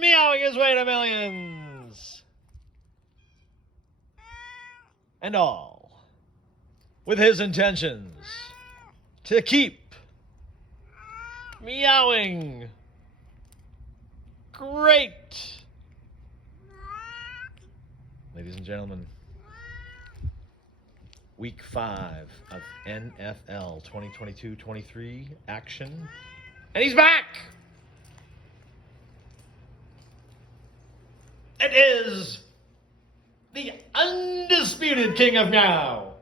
meowing his way to millions. And all with his intentions to keep meowing great. Ladies and gentlemen, Week 5 of NFL 2022-23 action. And he's back! It is the undisputed king of meow.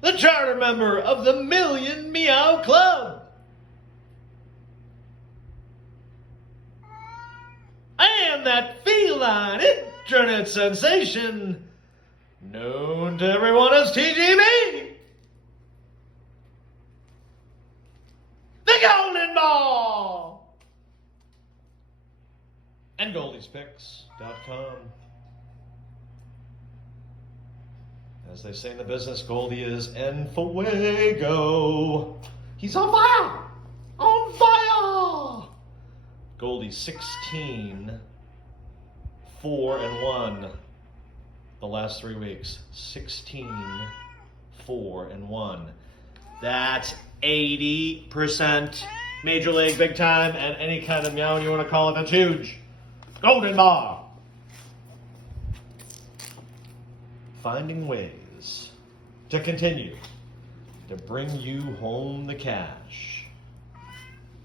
The charter member of the Million Meow Club. And that feline internet sensation known to everyone as TGB. The Golden Ball. And Goldie'sPicks.com. As they say in the business, Goldie is en fuego. He's on fire! On fire! Goldie 16, 4-1 the last 3 weeks. 16, 4-1. That's 80% Major League, big time, and any kind of meow you want to call it, that's huge. Golden Bar. Finding ways to continue to bring you home the cash.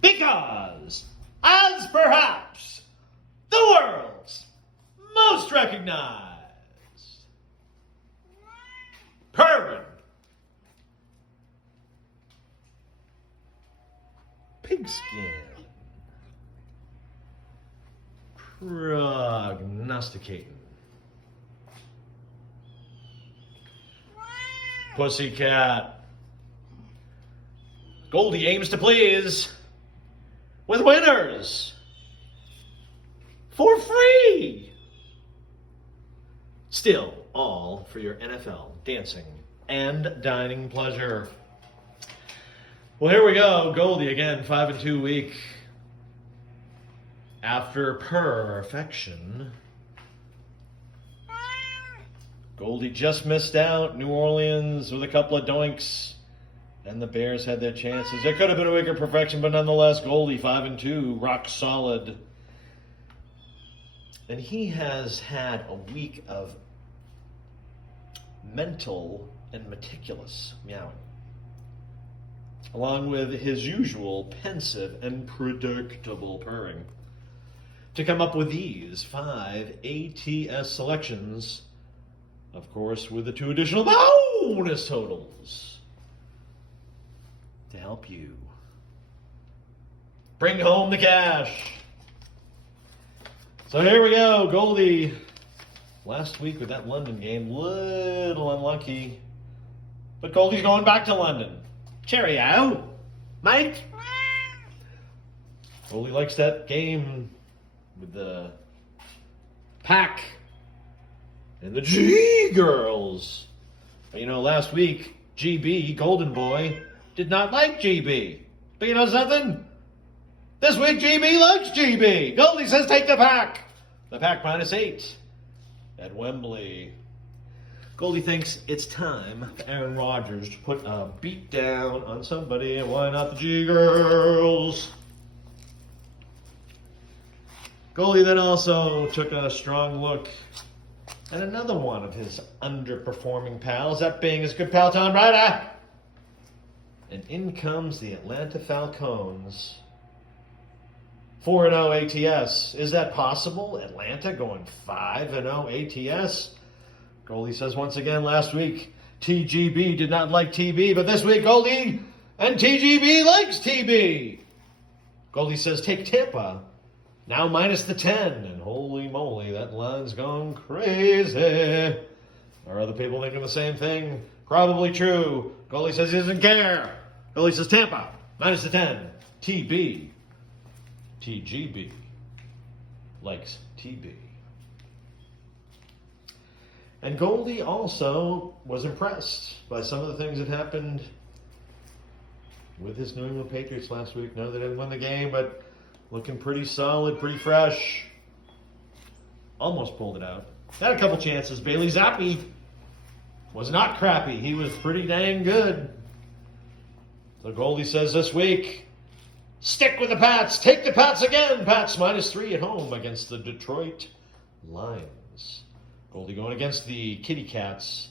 Because, as perhaps the world's most recognized PURRIN Pigskin Prognosticatin Pussycat. Goldie aims to please with winners for free. Still, all for your NFL dancing and dining pleasure. Well, here we go. Goldie again, 5-2 week. After perfection, Goldie just missed out. New Orleans with a couple of doinks. And the Bears had their chances. There could have been a week of perfection, but nonetheless, Goldie 5-2, rock solid. And he has had a week of mental and meticulous meowing, along with his usual pensive and predictable purring, to come up with these 5 ATS selections, of course, with the 2 additional bonus totals to help you bring home the cash. So here we go. Goldie, last week with that London game, little unlucky, but Goldie's going back to London. Cheerio, mate. Goldie likes that game with the Pack and the G girls. But you know, last week, GB, Golden Boy, did not like GB. But you know something? This week, GB likes GB. Goldie says take the Pack. The Pack -8 at Wembley. Goldie thinks it's time for Aaron Rodgers to put a beat down on somebody, and why not the G-Girls? Goldie then also took a strong look at another one of his underperforming pals, that being his good pal Tom Ryder. And in comes the Atlanta Falcons. 4-0 ATS. Is that possible? Atlanta going 5-0 ATS? Goldie says once again last week, TGB did not like TB, but this week Goldie and TGB likes TB. Goldie says take Tampa, now -10, and holy moly, that line's gone crazy. Are other people thinking the same thing? Probably true. Goldie says he doesn't care. Goldie says Tampa, -10, TB. TGB likes TB. And Goldie also was impressed by some of the things that happened with his New England Patriots last week. No, they didn't win the game, but looking pretty solid, pretty fresh. Almost pulled it out. Had a couple chances. Bailey Zappi was not crappy. He was pretty dang good. So Goldie says this week, stick with the Pats. Take the Pats again. Pats -3 at home against the Detroit Lions. Goldie going against the Kitty Cats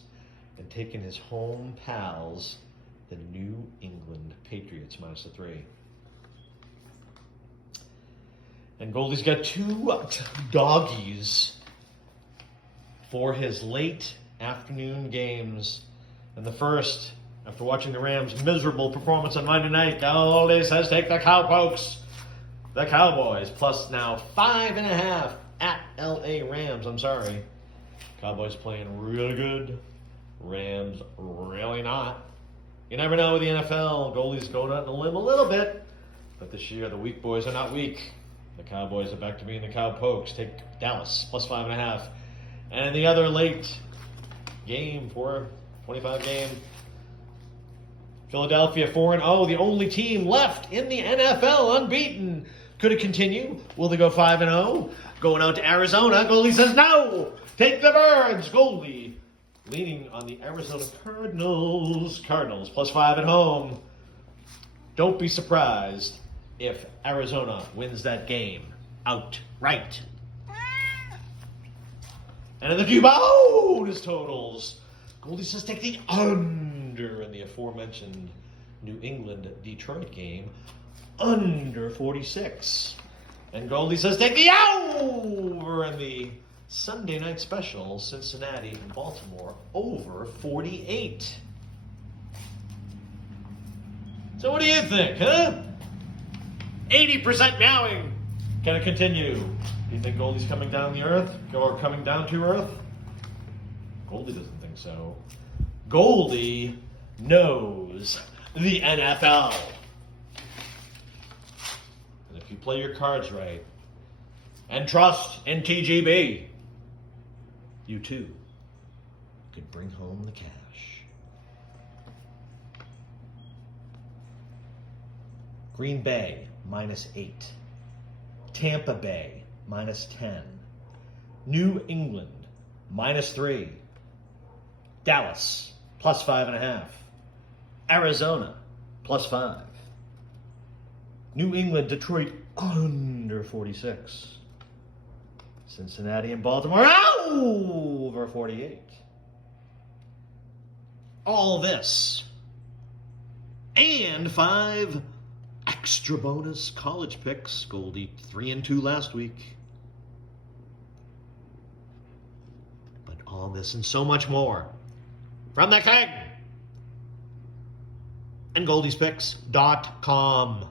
and taking his home pals, the New England Patriots, -3. And Goldie's got 2 doggies for his late afternoon games. And the first, after watching the Rams' miserable performance on Monday night, Goldie says take the Cowpokes. The Cowboys, plus now 5.5 at LA Rams. I'm sorry. Cowboys playing really good. Rams really not. You never know with the NFL. Goldie's going out on a limb a little bit. But this year, the weak boys are not weak. The Cowboys are back to being the Cowpokes. Take Dallas, plus 5.5. And the other late game, 4:25 game, Philadelphia 4-0, the only team left in the NFL unbeaten. Could it continue? Will they go 5-0? Going out to Arizona. Goldie says no. Take the Birds. Goldie leaning on the Arizona Cardinals. Cardinals plus 5 at home. Don't be surprised if Arizona wins that game outright. And in the two bonus totals, Goldie says take the under in the aforementioned New England-Detroit game, under 46. And Goldie says take the over in the Sunday night special, Cincinnati and Baltimore, over 48. So what do you think, huh? 80% meowing. Can it continue? Do you think Goldie's coming down the earth? Or coming down to earth? Goldie doesn't think so. Goldie knows the NFL. And if you play your cards right and trust in TGB, you too could bring home the cash. Green Bay, -8. Tampa Bay, -10. New England, -3. Dallas, plus 5.5. Arizona, plus 5. New England, Detroit, under 46. Cincinnati and Baltimore, over 48. All this and 5 extra bonus college picks. Goldie 3-2 last week. But all this and so much more from the King and GoldiesPicks.com.